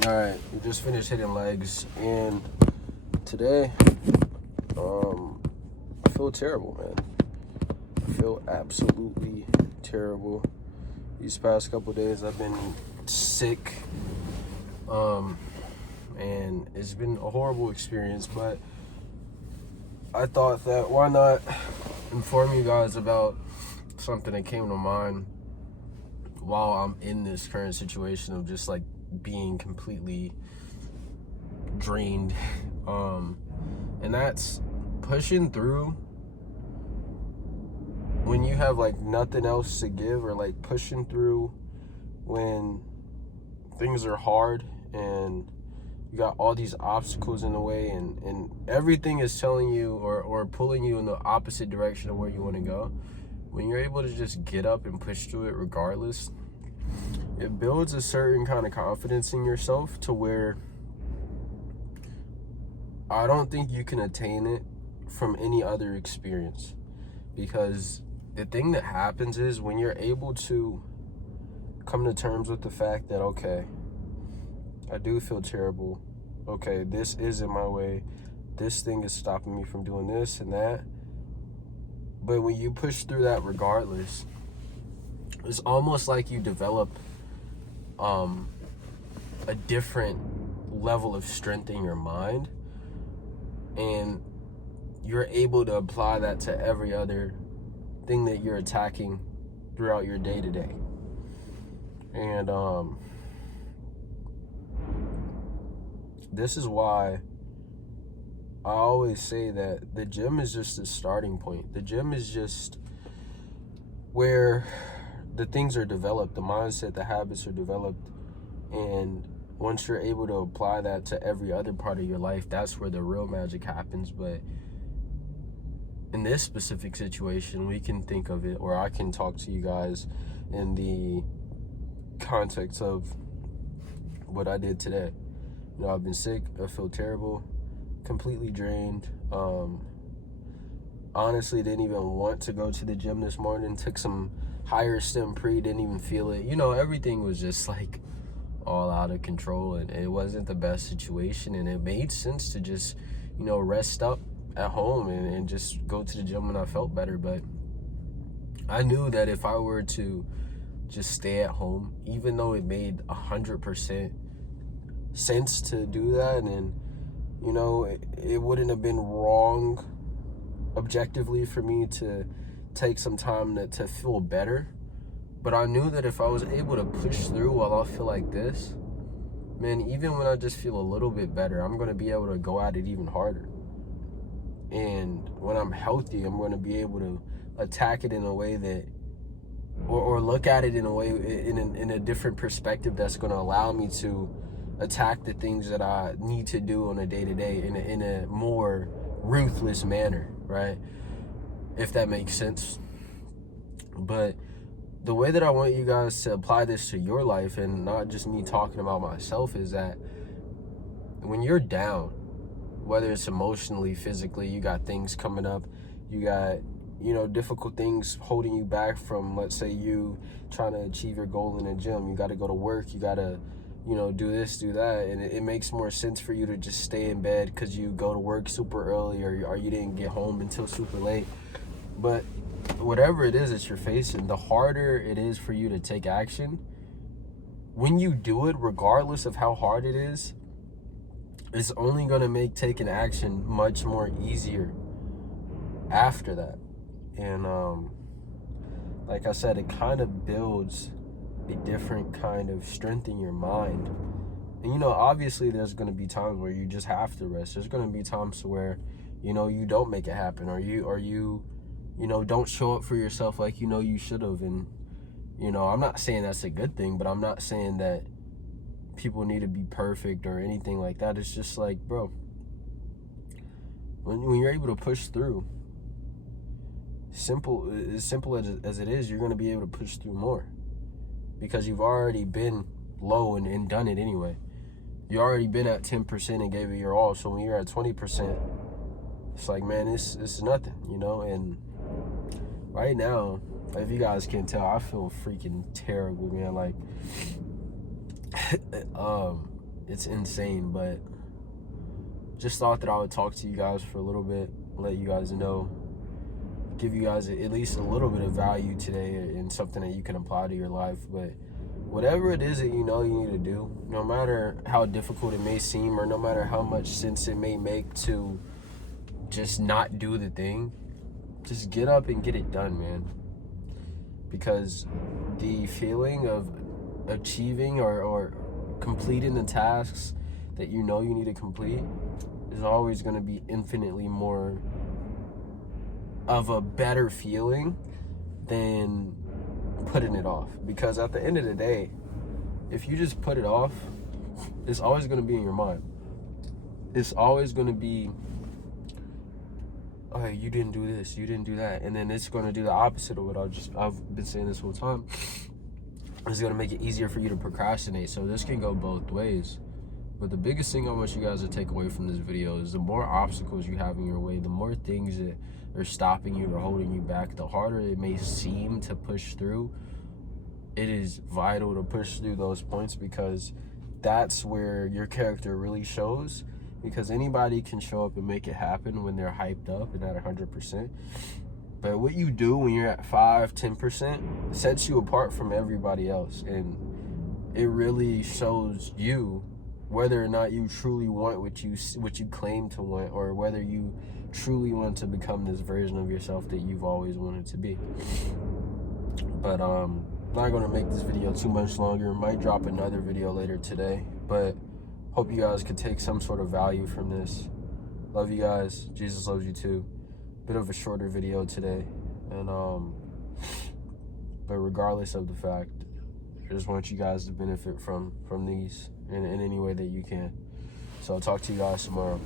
Alright, we just finished hitting legs, and today, I feel terrible, man. I feel absolutely terrible. These past couple days, I've been sick, and it's been a horrible experience, but I thought that why not inform you guys about something that came to mind while I'm in this current situation of just like being completely drained, and that's pushing through when you have like nothing else to give, or like pushing through when things are hard and you got all these obstacles in the way, and everything is telling you or pulling you in the opposite direction of where you want to go. When you're able to just get up and push through it regardless, it builds a certain kind of confidence in yourself to where I don't think you can attain it from any other experience. Because the thing that happens is when you're able to come to terms with the fact that, okay, I do feel terrible. Okay, this is in my way. This thing is stopping me from doing this and that. But when you push through that regardless, it's almost like you develop a different level of strength in your mind, and you're able to apply that to every other thing that you're attacking throughout your day to day. And this is why I always say that the gym is just a starting point. The gym is just where the things are developed, the mindset, the habits are developed, and once you're able to apply that to every other part of your life, that's where the real magic happens. But in this specific situation, we can think of it, or I can talk to you guys in the context of what I did today. You know, I've been sick, I feel terrible, completely drained. Honestly, didn't even want to go to the gym this morning. Took some higher stem pre, didn't even feel it. You know, everything was just like all out of control, and it wasn't the best situation, and it made sense to just, you know, rest up at home and just go to the gym when I felt better. But I knew that if I were to just stay at home, even though it made 100% sense to do that, and you know, it wouldn't have been wrong objectively for me to take some time to feel better. But I knew that if I was able to push through while I feel like this, man, even when I just feel a little bit better, I'm going to be able to go at it even harder. And when I'm healthy, I'm going to be able to attack it in a way that, or look at it in a way, in a different perspective that's going to allow me to attack the things that I need to do on a day-to-day in a more ruthless manner, right? If that makes sense. But the way that I want you guys to apply this to your life, and not just me talking about myself, is that when you're down, whether it's emotionally, physically, you got things coming up, you got, you know, difficult things holding you back from, let's say, you trying to achieve your goal in the gym. You got to go to work, you got to, you know, do this, do that, and it makes more sense for you to just stay in bed because you go to work super early, or you didn't get home until super late. But whatever it is that you're facing, the harder it is for you to take action. When you do it, regardless of how hard it is, it's only going to make taking action much more easier after that. And like I said, it kind of builds a different kind of strength in your mind. And you know, obviously there's going to be times where you just have to rest. There's going to be times where, you know, you don't make it happen, or you know, don't show up for yourself like you know you should have. And you know, I'm not saying that's a good thing, but I'm not saying that people need to be perfect or anything like that. It's just like, bro, when you're able to push through, as simple as it is, you're going to be able to push through more, because you've already been low and done it anyway. You already been at 10% and gave it your all. So when you're at 20%, it's like, man, it's nothing, you know. And right now, if you guys can tell, I feel freaking terrible, man. Like, it's insane. But just thought that I would talk to you guys for a little bit, let you guys know, give you guys at least a little bit of value today and something that you can apply to your life. But whatever it is that you know you need to do, no matter how difficult it may seem or no matter how much sense it may make to just not do the thing, just get up and get it done, man. Because the feeling of achieving or completing the tasks that you know you need to complete is always going to be infinitely more of a better feeling than putting it off. Because at the end of the day, if you just put it off, it's always going to be in your mind. It's always going to be, oh, you didn't do this, you didn't do that, and then it's going to do the opposite of what I've been saying this whole time. It's going to make it easier for you to procrastinate. So this can go both ways. But the biggest thing I want you guys to take away from this video is the more obstacles you have in your way, the more things that are stopping you or holding you back, the harder it may seem to push through. It is vital to push through those points, because that's where your character really shows. Because anybody can show up and make it happen when they're hyped up and at 100%. But what you do when you're at 5-10% sets you apart from everybody else. And it really shows you whether or not you truly want what you claim to want, or whether you truly want to become this version of yourself that you've always wanted to be. But I'm not going to make this video too much longer. Might drop another video later today, but hope you guys could take some sort of value from this. Love you guys. Jesus loves you too. Bit of a shorter video today, and but regardless of the fact, I just want you guys to benefit from these in any way that you can. So I'll talk to you guys tomorrow.